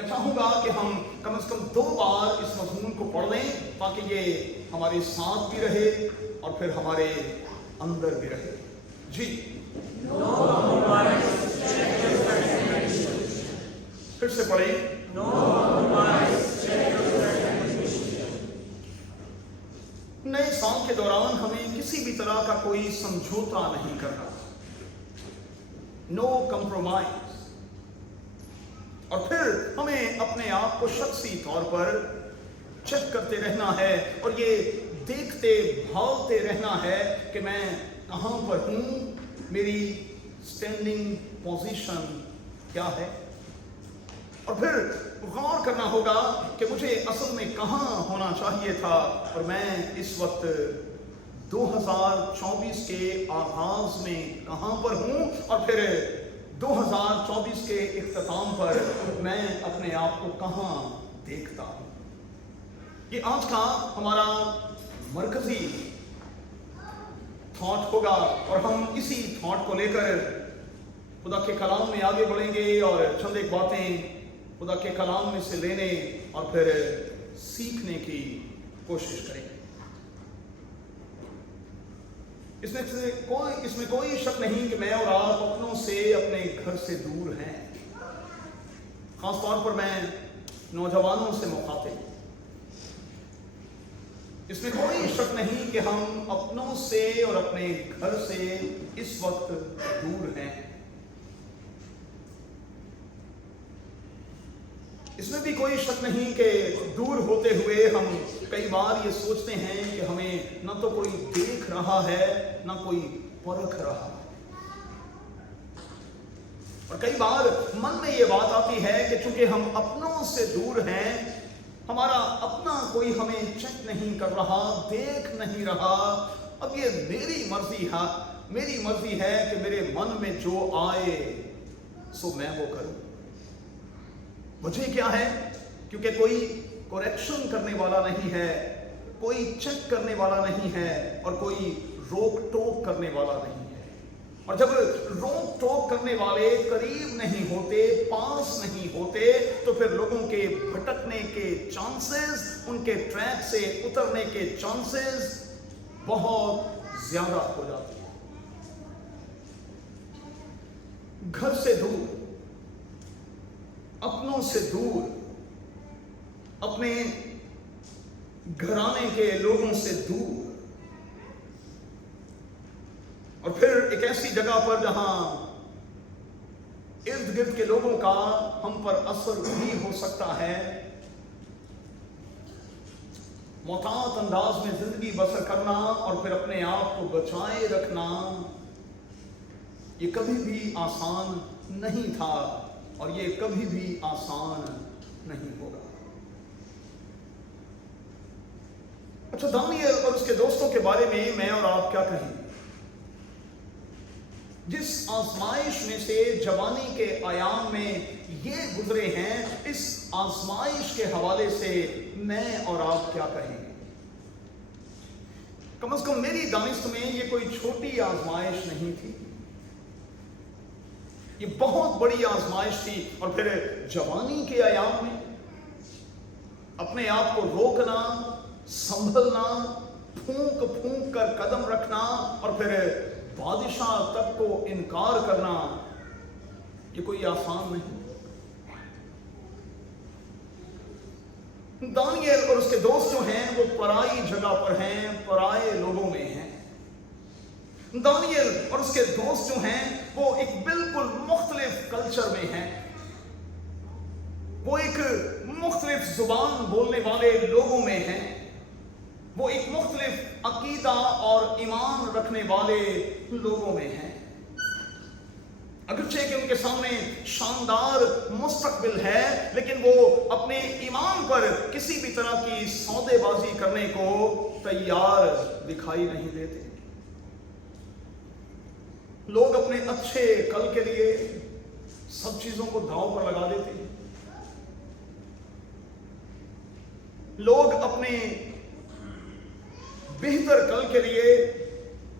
میں چاہوں گا کہ ہم کم از کم 2 بار اس مضمون کو پڑھ لیں تاکہ یہ ہمارے ساتھ بھی رہے اور پھر ہمارے اندر بھی رہے. جی پھر سے پڑھیں. نئے سال کے دوران ہمیں کسی بھی طرح کا کوئی سمجھوتا نہیں کرنا. نو کمپرومائز. اور پھر ہمیں اپنے آپ کو شخصی طور پر چیک کرتے رہنا ہے اور یہ دیکھتے بھالتے رہنا ہے کہ میں کہاں پر ہوں, میری اسٹینڈنگ پوزیشن کیا ہے. اور پھر غور کرنا ہوگا کہ مجھے اصل میں کہاں ہونا چاہیے تھا اور میں اس وقت 2024 کے آغاز میں کہاں پر ہوں اور پھر 2024 کے اختتام پر میں اپنے آپ کو کہاں دیکھتا ہوں. یہ آج کا ہمارا مرکزی تھاٹ ہوگا اور ہم اسی تھاٹ کو لے کر خدا کے کلام میں آگے بڑھیں گے اور چند ایک باتیں خدا کے کلام میں سے لینے اور پھر سیکھنے کی کوشش کریں گے. اس میں کوئی شک نہیں کہ میں اور آپ اپنوں سے اپنے گھر سے دور ہیں. خاص طور پر میں نوجوانوں سے مخاطب ہوں. اس میں کوئی شک نہیں کہ ہم اپنوں سے اور اپنے گھر سے اس وقت دور ہیں. اس میں بھی کوئی شک نہیں کہ دور ہوتے ہوئے ہم کئی بار یہ سوچتے ہیں کہ ہمیں نہ تو کوئی دیکھ رہا ہے نہ کوئی پرکھ رہا ہے. اور کئی بار من میں یہ بات آتی ہے کہ چونکہ ہم اپنوں سے دور ہیں, ہمارا اپنا کوئی ہمیں چیک نہیں کر رہا, دیکھ نہیں رہا, اب یہ میری مرضی ہے کہ میرے من میں جو آئے سو میں وہ کروں. وجہ کیا ہے؟ کیونکہ کوئی کوریکشن کرنے والا نہیں ہے, کوئی چیک کرنے والا نہیں ہے اور کوئی روک ٹوک کرنے والا نہیں ہے. اور جب روک ٹوک کرنے والے قریب نہیں ہوتے, پاس نہیں ہوتے, تو پھر لوگوں کے بھٹکنے کے چانسز, ان کے ٹریک سے اترنے کے چانسز بہت زیادہ ہو جاتے ہیں. گھر سے دور, اپنوں سے دور, اپنے گھرانے کے لوگوں سے دور, اور پھر ایک ایسی جگہ پر جہاں ارد گرد کے لوگوں کا ہم پر اثر بھی ہو سکتا ہے. محتاط انداز میں زندگی بسر کرنا اور پھر اپنے آپ کو بچائے رکھنا یہ کبھی بھی آسان نہیں تھا اور یہ کبھی بھی آسان نہیں ہوگا. اچھا, دانیل اور اس کے دوستوں کے بارے میں اور آپ کیا کہیں؟ جس آزمائش میں سے جوانی کے ایام میں یہ گزرے ہیں, اس آزمائش کے حوالے سے میں اور آپ کیا کہیں گے؟ کم از کم میری دانست میں یہ کوئی چھوٹی آزمائش نہیں تھی, یہ بہت بڑی آزمائش تھی. اور پھر جوانی کے ایام میں اپنے آپ کو روکنا, سنبھلنا, پھونک کر قدم رکھنا اور پھر بادشاہ تک کو انکار کرنا, یہ کوئی آسان نہیں. دانیل اور اس کے دوست جو ہیں وہ پرائی جگہ پر ہیں, پرائے لوگوں میں ہیں. دانیل اور اس کے دوست جو ہیں وہ ایک بالکل مختلف کلچر میں ہیں, وہ ایک مختلف زبان بولنے والے لوگوں میں ہیں, وہ ایک مختلف عقیدہ اور ایمان رکھنے والے لوگوں میں ہیں. اگرچہ کہ ان کے سامنے شاندار مستقبل ہے, لیکن وہ اپنے ایمان پر کسی بھی طرح کی سودے بازی کرنے کو تیار دکھائی نہیں دیتے. لوگ اپنے اچھے کل کے لیے سب چیزوں کو داؤ پر لگا دیتے ہیں. لوگ اپنے بہتر کل کے لیے,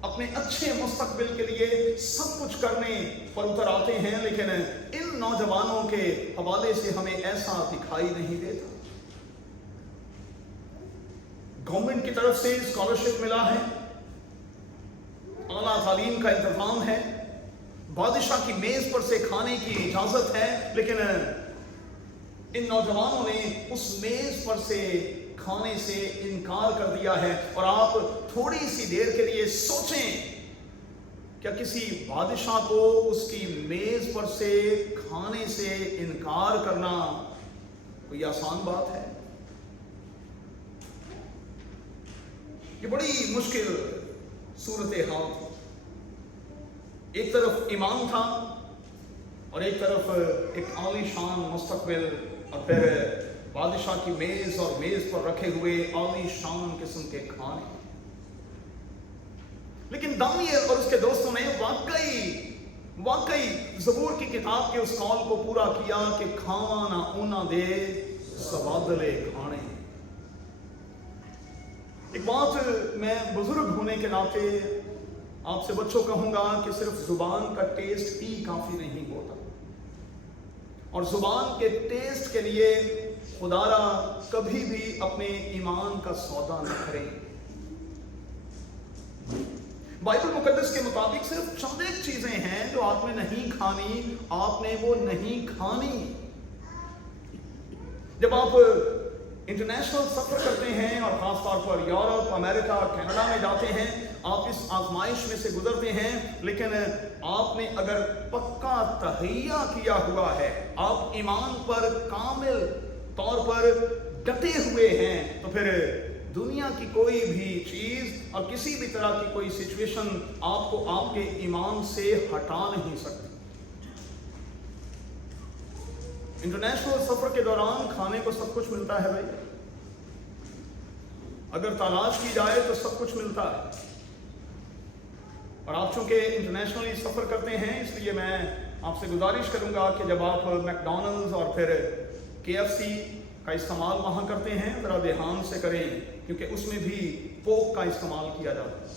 اپنے اچھے مستقبل کے لیے سب کچھ کرنے پر اتر آتے ہیں, لیکن ان नौजवानों के हवाले से हमें ऐसा दिखाई नहीं देता। गवर्नमेंट की तरफ से स्कॉलरशिप मिला है, आला तालीम का इंतजाम है, बादशाह की मेज पर से खाने की इजाजत है, लेकिन इन नौजवानों ने उस मेज पर से खाने से इनकार कर दिया है। और आप थोड़ी सी देर के लिए सोचें, क्या किसी बादशाह को उसकी मेज पर से खाने से इनकार करना कोई आसान बात है? ये बड़ी मुश्किल सूरत हाल थी। एक तरफ ईमान था और एक तरफ एक आलीशान मुस्तकबिल, और फिर बादशाह की मेज और मेज पर रखे हुए आलीशान किस्म के खाने। लेकिन दानियल और उसके दोस्तों ने वाकई ज़बूर की किताब के उस कौल को पूरा किया कि खावा ना ऊना दे सवादले खाने। एक बात मैं बुजुर्ग होने के नाते आपसे बच्चों कहूंगा कि सिर्फ जुबान का टेस्ट ही काफी नहीं होता, और जुबान के टेस्ट के लिए खुदारा कभी भी अपने ईमान का सौदा न करें। बाइबल मुकद्दस के मुताबिक सिर्फ चंद एक चीजें हैं जो आपने नहीं खानी, आपने वो नहीं खानी। जब आप इंटरनेशनल सफर करते हैं और खासतौर पर यूरोप, अमेरिका, कनाडा में जाते हैं, आप इस आजमाइश में से गुजरते हैं, लेकिन आपने अगर पक्का तहैया किया हुआ है, आप ईमान पर कामिल तौर पर डटे हुए हैं, तो फिर दुनिया की कोई भी चीज और किसी भी तरह की कोई सिचुएशन आपको आपके ईमान से हटा नहीं सकती। इंटरनेशनल सफर के दौरान खाने को सब कुछ मिलता है भाई, अगर तलाश की जाए तो सब कुछ मिलता है। और आप चूंकि इंटरनेशनली सफर करते हैं, इसलिए मैं आपसे गुजारिश करूंगा कि जब आप मैकडॉनल्ड्स और फिर KFC का इस्तेमाल वहाँ करते हैं, ज़रा ध्यान से करें, क्योंकि उसमें भी पोक का इस्तेमाल किया जाता है।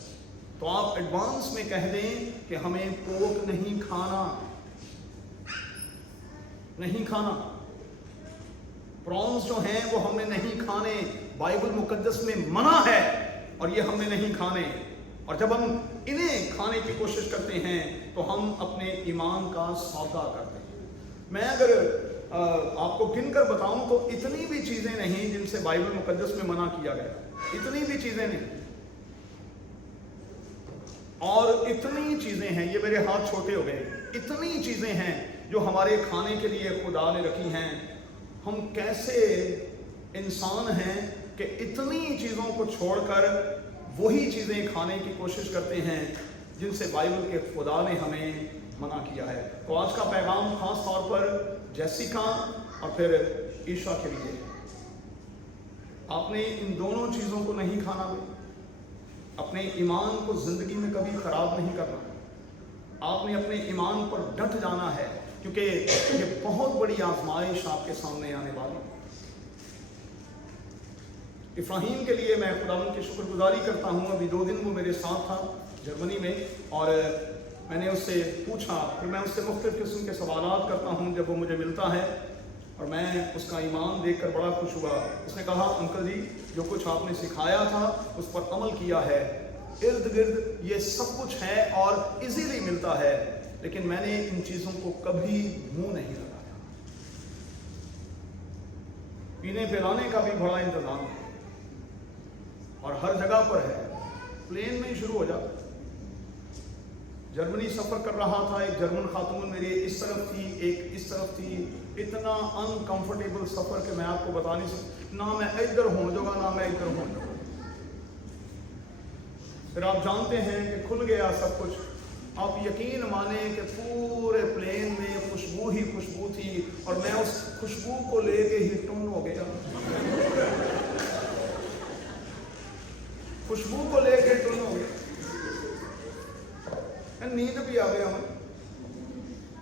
तो आप एडवांस में कह दें कि हमें पोक नहीं खाना। प्रॉन्स जो हैं वो हमने नहीं खाने, बाइबल मुकद्दस में मना है और ये हमने नहीं खाने। और जब हम इन्हें खाने की कोशिश करते हैं तो हम अपने ईमान का सौदा करते हैं। मैं अगर आपको गिनकर बताऊं तो इतनी भी चीजें नहीं जिनसे बाइबल मुकद्दस में मना किया गया, इतनी भी चीजें नहीं। और इतनी चीजें हैं, ये मेरे हाथ छोटे हो गए, इतनी चीजें हैं जो हमारे खाने के लिए खुदा ने रखी हैं। हम कैसे इंसान हैं कि इतनी चीजों को छोड़कर वही चीजें खाने की कोशिश करते हैं जिनसे बाइबल के खुदा ने हमें मना किया है। तो आज का पैगाम खास तौर पर जेसिका और फिर ईशा के लिए, आपने इन दोनों चीजों को नहीं खाना, अपने ईमान को जिंदगी में कभी खराब नहीं करना। आपने अपने ईमान पर डट जाना है, क्योंकि ये बहुत बड़ी आजमाइश आपके सामने आने वाली है। इब्राहिम के लिए मैं खुदावंद की शुक्रगुजारी करता हूँ। अभी 2 दिन वो मेरे साथ था जर्मनी में, और मैंने उससे पूछा, फिर मैं उससे मुख्तलिफ किस्म के सवालात करता हूँ जब वो मुझे मिलता है, और मैं उसका ईमान देखकर बड़ा खुश हुआ। उसने कहा, अंकल जी, जो कुछ आपने सिखाया था उस पर अमल किया है, इर्द गिर्द ये सब कुछ है और इजीली मिलता है, लेकिन मैंने इन चीज़ों को कभी मुंह नहीं लगाया। पीने पिलाने का भी बड़ा इंतजाम है और हर जगह पर है, प्लेन में ही शुरू हो जाता। जर्मनी सफ़र कर रहा था, एक जर्मन खातून मेरी इस तरफ थी, एक इस तरफ थी। इतना अनकंफर्टेबल सफ़र कि मैं आपको बता नहीं सकता। ना मैं इधर हो जाऊँगा, ना मैं इधर हो जाऊँगा। फिर आप जानते हैं कि खुल गया सब कुछ। आप यकीन माने कि पूरे प्लेन में खुशबू ही खुशबू थी, और मैं उस खुशबू को लेके ही टुन हो गया। खुशबू को लेके टुन हो गया, नींद भी आ गया मैं।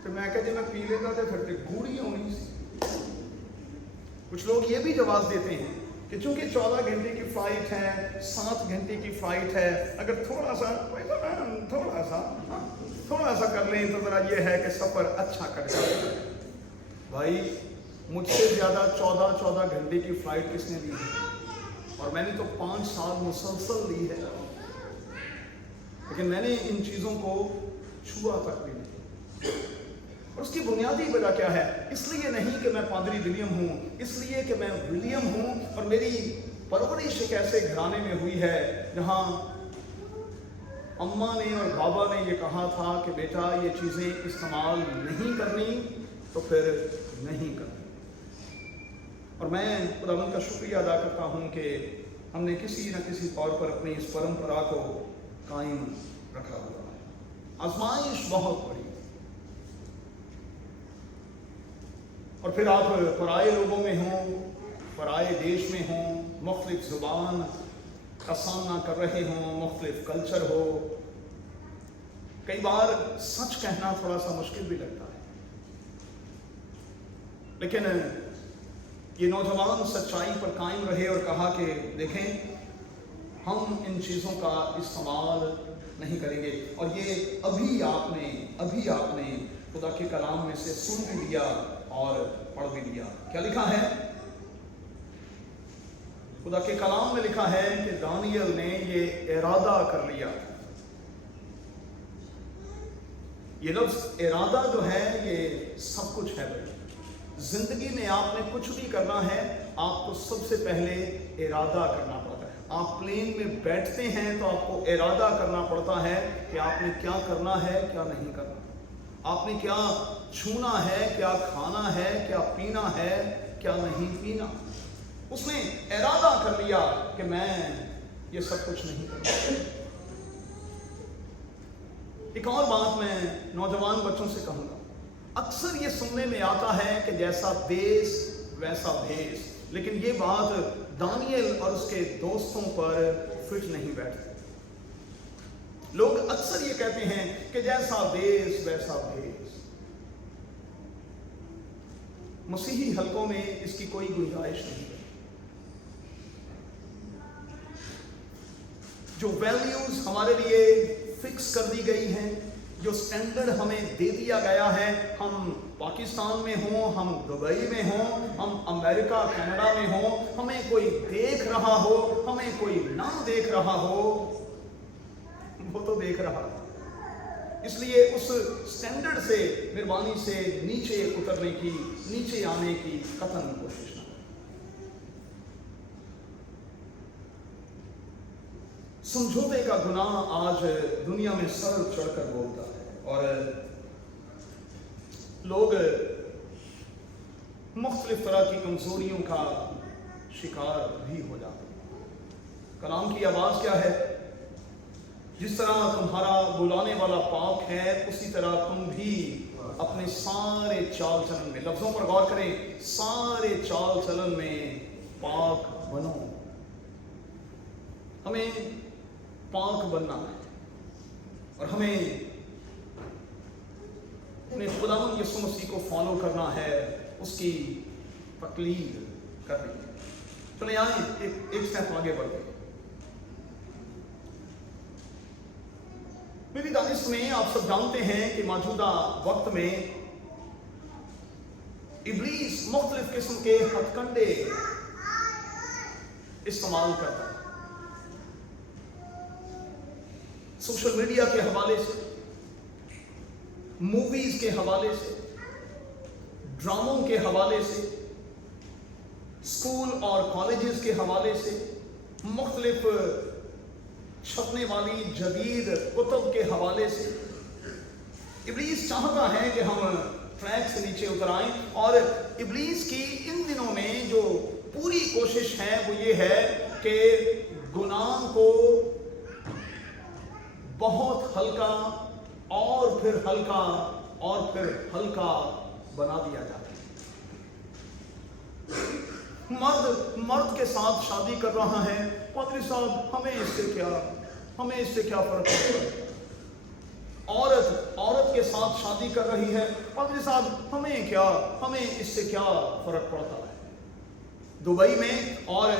तो मैं कहा, जब मैं पी लेता तो फिर गूढ़ी होनी सी। कुछ लोग ये भी जवाब देते हैं कि चूंकि 14 घंटे की फ्लाइट है, 7 घंटे की फ्लाइट है, अगर थोड़ा सा कर लें तो जरा ये है कि सफर अच्छा कट जाए। भाई मुझसे ज़्यादा 14 घंटे की फ्लाइट किसने ली है? और मैंने तो 5 साल मुसलसल ली है, लेकिन मैंने इन चीज़ों को छुआ तक भी नहीं। और उसकी बुनियादी वजह क्या है? इसलिए नहीं कि मैं पादरी विलियम हूँ, इसलिए कि मैं विलियम हूँ और मेरी परवरिश एक ऐसे घराने में हुई है जहाँ अम्मा ने और बाबा ने ये कहा था कि बेटा ये चीज़ें इस्तेमाल नहीं करनी तो फिर नहीं करनी। और मैं खुदावंद का शुक्रिया अदा करता हूँ कि हमने किसी न किसी तौर पर अपनी इस परंपरा को कायम रखा हुआ है। आजमाइश बहुत बड़ी, और फिर आप पराए लोगों में हों, पराए देश में हों, मुख्तलिफ ज़ुबान का सामना कर रहे हों, मुख्तलिफ कल्चर हो, कई बार सच कहना थोड़ा सा मुश्किल भी लगता है। लेकिन ये नौजवान सच्चाई पर कायम रहे और कहा कि देखें हम इन चीज़ों का इस्तेमाल नहीं करेंगे। और ये अभी आपने खुदा के कलाम में से सुन भी लिया और पढ़ भी लिया। क्या लिखा है? खुदा के कलाम में लिखा है कि दानियल ने ये इरादा कर लिया। ये लफ्ज़ इरादा जो है ये सब कुछ है भाई। जिंदगी में आपने कुछ भी करना है, आपको सबसे पहले इरादा करना पड़ता है। आप प्लेन में बैठते हैं तो आपको इरादा करना पड़ता है कि आपने क्या करना है, क्या नहीं करना, आपने क्या छूना है, क्या खाना है, क्या पीना है, क्या नहीं पीना। उसने इरादा कर लिया कि मैं ये सब कुछ नहीं करूँगा। एक और बात मैं नौजवान बच्चों से कहूँगा, अक्सर ये सुनने में आता है कि जैसा देश वैसा भेष, लेकिन ये बात दानियल और उसके दोस्तों पर फिट नहीं बैठती। लोग अक्सर ये कहते हैं कि जैसा देश वैसा भेष। मसीही हलकों में इसकी कोई गुंजाइश नहीं है। जो वैल्यूज हमारे लिए फिक्स कर दी गई हैं, जो स्टैंडर्ड हमें दे दिया गया है, हम पाकिस्तान में हों, हम दुबई में हों, हम अमेरिका कनाडा में हों, हमें कोई देख रहा हो, हमें कोई ना देख रहा हो, वो तो देख रहा है। इसलिए उस स्टैंडर्ड से मेहरबानी से नीचे उतरने की, नीचे आने की कतई कोशिश ना। समझौते का गुनाह आज दुनिया में सर चढ़कर बोलता है और लोग मुख्तलिफ तरह की कमजोरियों का शिकार भी हो जाते हैं। कलाम की आवाज़ क्या है? जिस तरह तुम्हारा बुलाने वाला पाक है, उसी तरह तुम भी अपने सारे चाल चलन में, लफ्ज़ों पर गौर करें, सारे चाल चलन में पाक बनो। हमें पाक बनना है और हमें अपने खुदावंद यीशु मसीह को फॉलो करना है, उसकी तकलीद करनी है। चले आए एक स्टेप आगे बढ़ते। मेरी दानिश में आप सब जानते हैं कि मौजूदा वक्त में इब्लीस मुख्तलिफ किस्म के हथकंडे इस्तेमाल करता है। सोशल मीडिया के हवाले से, मूवीज के हवाले से, ड्रामों के हवाले से, स्कूल और कॉलेजेस के हवाले से, मुख्तलिफ छपने वाली जदीद कुतुब के हवाले से इब्लीस चाहता है कि हम ट्रैक से नीचे उतर आएं। और इब्लीस की इन दिनों में जो पूरी कोशिश है वो ये है कि गुनाह को बहुत हल्का और फिर हल्का और फिर हल्का बना दिया जाए। मर्द के साथ शादी कर रहा है, पादरी साहब हमें इससे क्या फर्क पड़ता है। औरत के साथ शादी कर रही है, पादरी साहब हमें इससे क्या फर्क पड़ता है। दुबई में और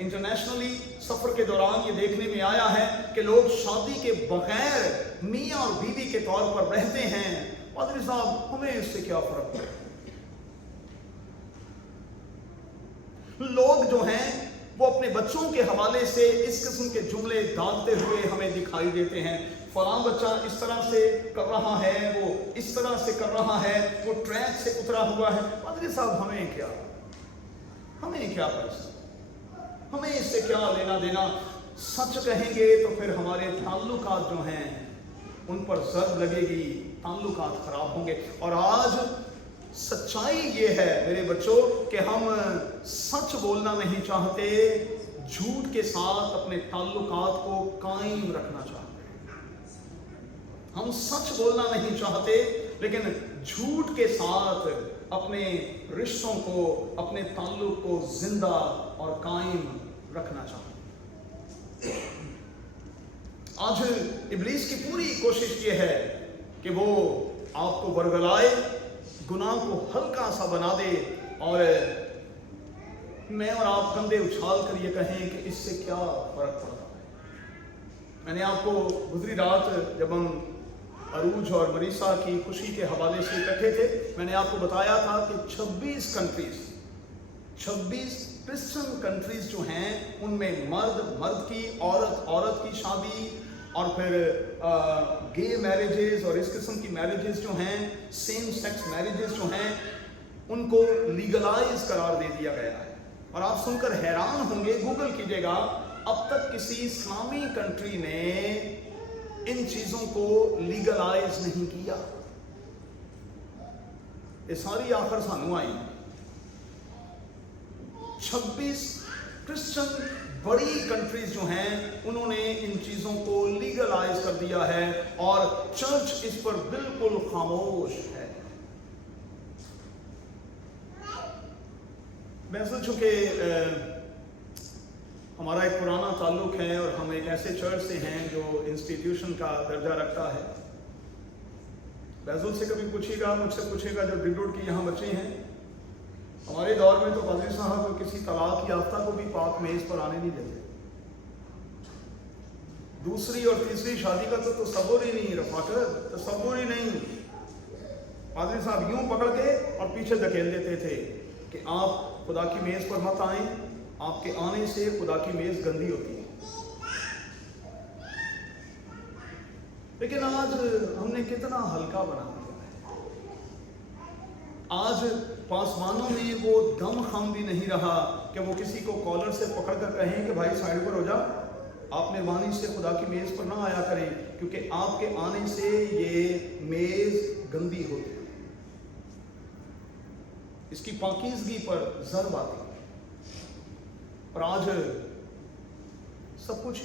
इंटरनेशनली सफर के दौरान ये देखने में आया है कि लोग शादी के बगैर मियाँ और बीवी के तौर पर रहते हैं। पादरी साहब हमें इससे क्या फर्क पड़ता है। लोग जो हैं वो अपने बच्चों के हवाले से इस किस्म के जुमले दागते हुए हमें दिखाई देते हैं। फलां बच्चा इस तरह से कर रहा है, वो इस तरह से कर रहा है, वो ट्रैक से उतरा हुआ है। पादरी साहब हमें क्या पैसा, हमें इससे क्या लेना देना। सच कहेंगे तो फिर हमारे ताल्लुकात जो हैं उन पर ज़र्ब लगेगी, ताल्लुकात खराब होंगे। और आज सच्चाई ये है मेरे बच्चों कि हम सच बोलना नहीं चाहते, झूठ के साथ अपने ताल्लुकात को कायम रखना चाहते हैं। हम सच बोलना नहीं चाहते लेकिन झूठ के साथ अपने रिश्तों को, अपने ताल्लुक को जिंदा और कायम रखना चाहते हैं। आज इब्लीस की पूरी कोशिश ये है कि वो आपको बरगलाए, गुनाह को हल्का सा बना दे और मैं और आप कंधे उछाल कर ये कहें कि इससे क्या फर्क पड़ता है। मैंने आपको गुजरी रात जब हम अरूज और मरीसा की खुशी के हवाले से इकट्ठे थे, मैंने आपको बताया था कि 26 क्रिश्चियन कंट्रीज जो हैं उनमें मर्द की, औरत की शादी और फिर गे मैरिजेस और इस किस्म की मैरिजेस जो हैं, सेम सेक्स मैरिजेस जो हैं, उनको लीगलाइज करार दे दिया गया है। और आप सुनकर हैरान होंगे, गूगल कीजिएगा, अब तक किसी इस्लामी कंट्री ने इन चीजों को लीगलाइज नहीं किया। ये सारी आखिर सानू आई। 26 क्रिश्चियन बड़ी कंट्रीज जो हैं उन्होंने इन चीजों को लीगलाइज कर दिया है और चर्च इस पर बिल्कुल खामोश है। वैसे चूंकि हमारा एक पुराना ताल्लुक है और हम एक ऐसे चर्च से हैं जो इंस्टीट्यूशन का दर्जा रखता है। बैजुल से कभी पूछिएगा, मुझसे पूछेगा जो डिडुड की यहाँ बच्चे हैं, हमारे दौर में तो पादरी साहब किसी तलाक याफ्ता को भी पाक मेज पर आने नहीं देते। दूसरी और तीसरी शादी का तो तसव्वुर ही नहीं, रफाकत तसव्वुर ही नहीं। पादरी साहब यूं पकड़ के और पीछे धकेल देते थे कि आप खुदा की मेज पर मत आएं, आपके आने से खुदा की मेज गंदी होती है। लेकिन आज हमने कितना हल्का बना दिया है। आज पासवानों में वो दम खम भी नहीं रहा कि वो किसी को कॉलर से पकड़ कर कहें कि भाई साइड पर हो जा, आप मेहरबानी से खुदा की मेज पर ना आया करें क्योंकि आपके आने से ये मेज गंदी होती है, इसकी पाकीज़गी पर ज़र्ब आती है। और आज सब कुछ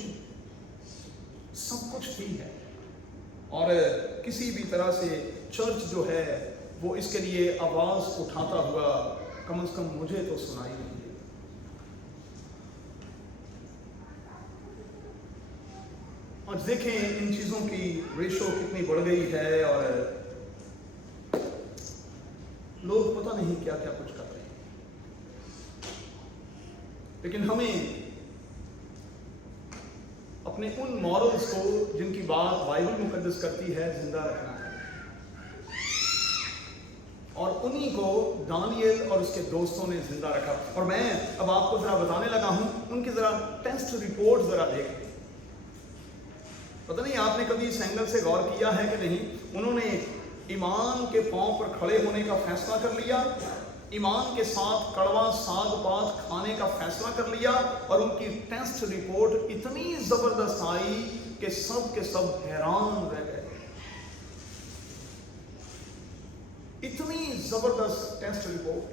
ही है और किसी भी तरह से चर्च जो है वो इसके लिए आवाज उठाता हुआ कम से कम मुझे तो सुनाई नहीं देता। आज देखें इन चीजों की रेशो कितनी बढ़ गई है और लोग पता नहीं क्या क्या कुछ कर रहे हैं। लेकिन हमें अपने उन मॉरल्स को जिनकी बात बाइबल मुकद्दस करती है जिंदा रखना है और उन्हीं को दानियल और उसके दोस्तों ने जिंदा रखा। और मैं अब आपको जरा बताने लगा हूं, उनकी जरा टेस्ट रिपोर्ट जरा देखें। पता नहीं आपने कभी इस एंगल से गौर किया है कि नहीं। उन्होंने ईमान के पांव पर खड़े होने का फैसला कर लिया, ईमान के साथ कड़वा साग पात खाने का फैसला कर लिया और उनकी टेस्ट रिपोर्ट इतनी जबरदस्त आई कि सब के सब हैरान रह गए। इतनी जबरदस्त टेस्ट रिपोर्ट,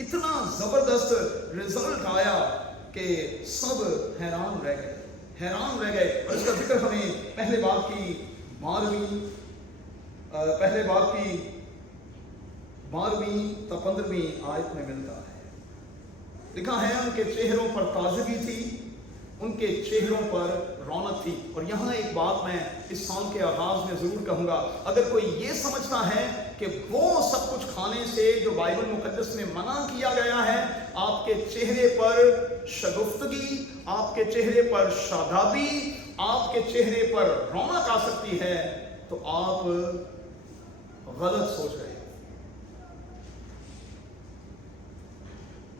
इतना जबरदस्त रिजल्ट आया कि सब हैरान रह गए। और इसका जिक्र हमें पहले बाब की 12वीं तो 15वीं आयत में मिलता है। लिखा है उनके चेहरों पर ताजगी थी, उनके चेहरों पर रौनक थी। और यहाँ एक बात मैं इस साल के आगाज में जरूर कहूंगा, अगर कोई ये समझता है कि वो सब कुछ खाने से जो बाइबल मुकद्दस में मना किया गया है, आपके चेहरे पर शगुफ्तगी, आपके चेहरे पर शादाबी, आपके चेहरे पर रौनक आ सकती है, तो आप गलत सोच रहे हैं।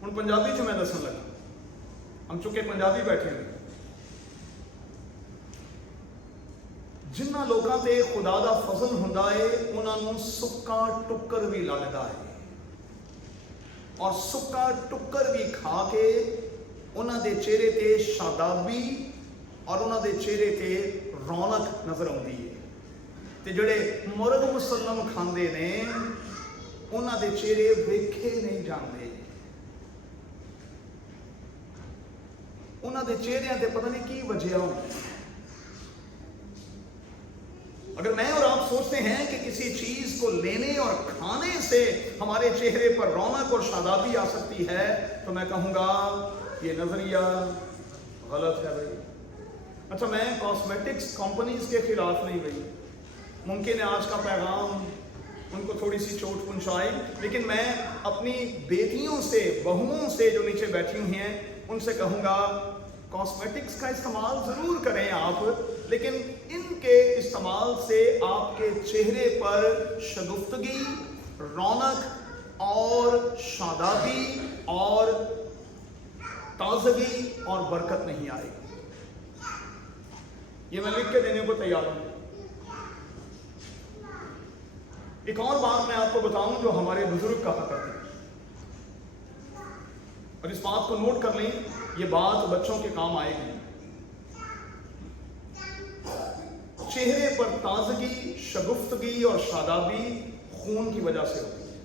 ہوں پنجابی چ میں دسن لگا، ہم چونکہ پنجابی بیٹھے ہیں، جنہ لوگوں تے خدا دا فضل ہوندا ہے انہاں نوں سکا ٹکر بھی لگدا ہے، اور سکا ٹکر بھی کھا کے انہاں دے چہرے تے شادابی اور انہاں دے چہرے تے رونق نظر آتی ہے۔ تے جڑے مرغ مسلم کھاندے نے انہاں دے چہرے ویکھے نہیں جاندے، انہاں دے چہرے تے پتہ نہیں کی وجہ ہوندی۔ اگر میں اور آپ سوچتے ہیں کہ کسی چیز کو لینے اور کھانے سے ہمارے چہرے پر رونق اور شادابی آ سکتی ہے تو میں کہوں گا یہ نظریہ غلط ہے بھائی۔ اچھا، میں کاسمیٹکس کمپنیز کے خلاف نہیں بھائی، ممکن ہے آج کا پیغام ان کو تھوڑی سی چوٹ پہنچائے، لیکن میں اپنی بیٹیوں سے، بہوؤں سے جو نیچے بیٹھی ہوئی ہیں ان سے کہوں گا کاسمیٹکس کا استعمال ضرور کریں آپ، لیکن ان کے استعمال سے آپ کے چہرے پر شگفتگی، رونق اور شادابی اور تازگی اور برکت نہیں آئے گی۔ یہ میں لکھ کے دینے کو تیار ہوں۔ ایک اور بات میں آپ کو بتاؤں جو ہمارے بزرگ کہا کرتے ہیں، اور اس بات کو نوٹ کر لیں، یہ بات بچوں کے کام آئے گی۔ چہرے پر تازگی، شگفتگی اور شادابی خون کی وجہ سے ہوتی ہے۔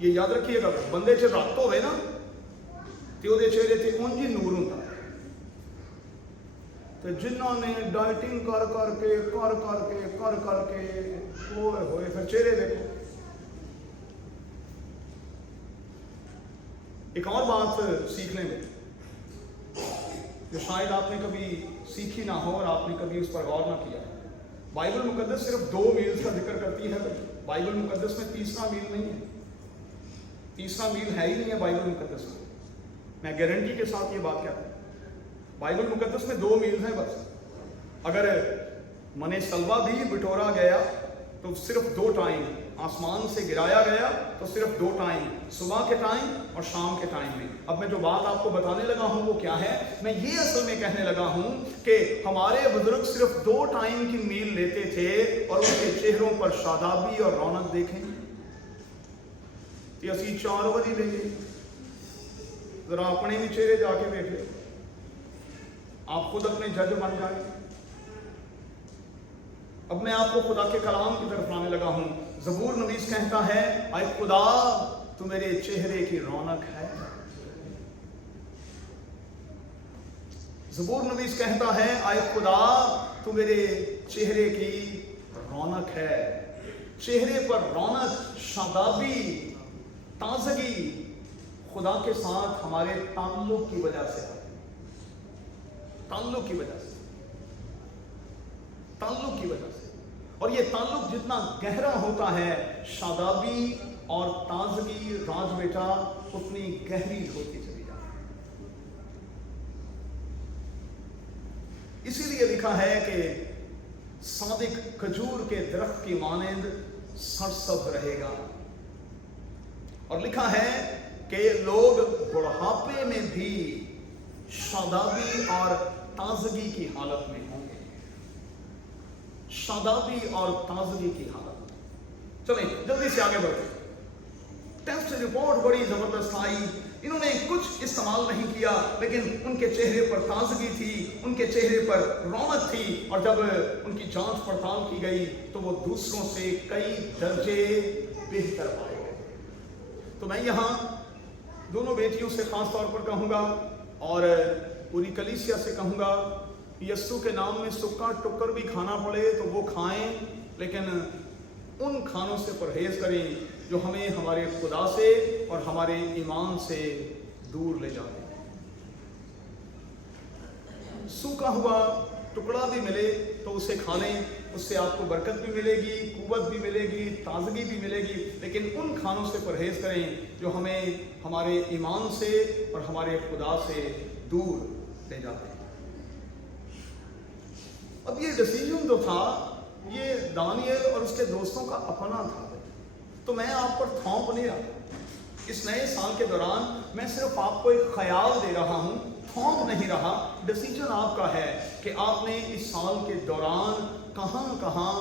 یہ یاد رکھیے گا، بندے چ رات ہوئے نا تو وہ چہرے سے اونج ہی نور ہوتا ہے۔ تو جنہوں نے ڈائٹنگ کر کے ہوئے ہوئے پھر چہرے دیکھو۔ ایک اور بات سیکھ لیں جو شاید آپ نے کبھی سیکھی نہ ہو اور آپ نے کبھی اس پر غور نہ کیا۔ بائبل مقدس صرف 2 میلز کا ذکر کرتی ہے، بائبل مقدس میں تیسرا میل نہیں ہے، تیسرا میل ہے ہی نہیں ہے بائبل مقدس میں گارنٹی کے ساتھ یہ بات کہتا ہوں۔ بائبل مقدس میں 2 میلز ہیں بس۔ اگر من سلوا بھی بٹورا گیا تو صرف 2 ٹائم، آسمان سے گرایا گیا تو صرف 2 ٹائم، صبح کے ٹائم اور شام کے ٹائم میں۔ اب میں جو بات آپ کو بتانے لگا ہوں وہ کیا ہے؟ میں یہ اصل میں کہنے لگا ہوں کہ ہمارے بزرگ صرف 2 ٹائم کی میل لیتے تھے اور ان کے چہروں پر شادابی اور رونق دیکھیں کہ اسی 4 بجے لیں گے۔ ذرا اپنے بھی چہرے جا کے دیکھ لیں، آپ خود اپنے جج بن جائیں۔ اب میں آپ کو خدا کے کلام کی طرف لانے لگا ہوں۔ زبور نویس کہتا ہے، اے خدا تو میرے چہرے کی رونق ہے۔ زبور نویس کہتا ہے، اے خدا تو میرے چہرے کی رونق ہے۔ چہرے پر رونق، شادابی، تازگی خدا کے ساتھ ہمارے تعلق کی وجہ سے ہے، تعلق کی وجہ سے، تعلق کی وجہ سے۔ اور یہ تعلق جتنا گہرا ہوتا ہے، شادابی اور تازگی راج بیٹا اتنی گہری ہوتی چلی جاتی ہے۔ اسی لیے لکھا ہے کہ صادق کھجور کے درخت کی مانند سرسبز رہے گا، اور لکھا ہے کہ لوگ بڑھاپے میں بھی شادابی اور تازگی کی حالت میں ہوں گے، شادابی اور تازگی کی حالت میں۔ چلیں جلدی سے آگے بڑھتے ہیں۔ ٹیسٹ رپورٹ بڑی زبردست آئی، انہوں نے کچھ استعمال نہیں کیا لیکن ان کے چہرے پر تازگی تھی، ان کے چہرے پر رونق تھی، اور جب ان کی جانچ پڑتال کی گئی تو وہ دوسروں سے کئی درجے بہتر پائے گئے۔ تو میں یہاں دونوں بیٹیوں سے خاص طور پر کہوں گا اور پوری کلیسیا سے کہوں گا، یسوع کے نام میں سکا ٹکر بھی کھانا پڑے تو وہ کھائیں، لیکن ان کھانوں سے پرہیز کریں جو ہمیں ہمارے خدا سے اور ہمارے ایمان سے دور لے جاتے ہیں۔ سوکھا ہوا ٹکڑا بھی ملے تو اسے کھا لیں، اس سے آپ کو برکت بھی ملے گی، قوت بھی ملے گی، تازگی بھی ملے گی، لیکن ان کھانوں سے پرہیز کریں جو ہمیں ہمارے ایمان سے اور ہمارے خدا سے دور لے جاتے ہیں۔ اب یہ ڈیسیجن جو تھا یہ دانیل اور اس کے دوستوں کا اپنا تھا، تو میں آپ پر تھوپ نہیں رہا، اس نئے سال کے دوران میں صرف آپ کو ایک خیال دے رہا ہوں، تھوک نہیں رہا۔ ڈیسیجن آپ کا ہے کہ آپ نے اس سال کے دوران کہاں کہاں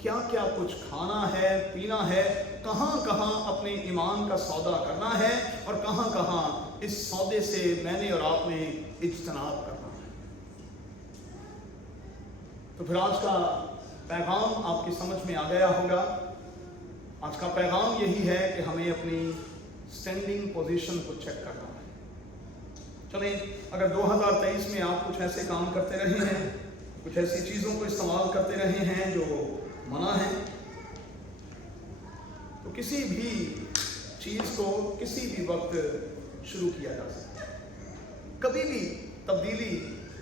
کیا کیا کچھ کھانا ہے، پینا ہے، کہاں کہاں اپنے ایمان کا سودا کرنا ہے، اور کہاں کہاں اس سودے سے میں نے اور آپ نے اجتناب کرنا ہے۔ تو پھر آج کا پیغام آپ کی سمجھ میں آ گیا ہوگا۔ آج کا پیغام یہی ہے کہ ہمیں اپنی اسٹینڈنگ پوزیشن کو چیک کرنا ہے۔ چلیں، اگر 2023 میں آپ کچھ ایسے کام کرتے رہے ہیں، کچھ ایسی چیزوں کو استعمال کرتے رہے ہیں جو منع ہے، تو کسی بھی چیز کو کسی بھی وقت شروع کیا جا سکتا ہے۔ کبھی بھی تبدیلی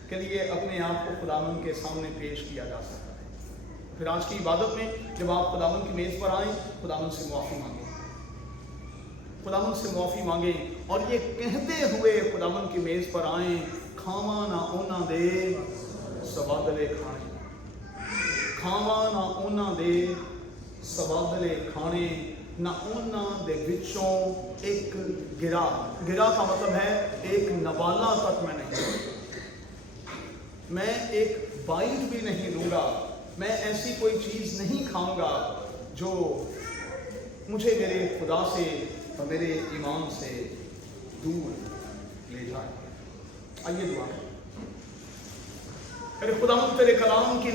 کے لیے اپنے آپ کو خداوند کے سامنے پیش کیا جا سکتا ہے۔ پھر آج کی عبادت میں جب آپ خداوند کی میز پر آئیں، خداوند سے معافی مانگیں، خداوند سے معافی مانگیں، اور یہ کہتے ہوئے خداوند کی میز پر آئیں، کھاواں نہ اونا دے سوادلے کھانے، کھاواں نہ اونا دے سوادلے کھانے، نہ اونا دے وچوں ایک گرا۔ گرا کا مطلب ہے ایک نوالا تک میں نہیں، میں ایک بائٹ بھی نہیں لوں گا، میں ایسی کوئی چیز نہیں کھاؤں گا جو مجھے میرے خدا سے اور میرے ایمان سے دور لے جائے۔ آئیے دعا کریں۔ اے خداوند، تیرے کلام کی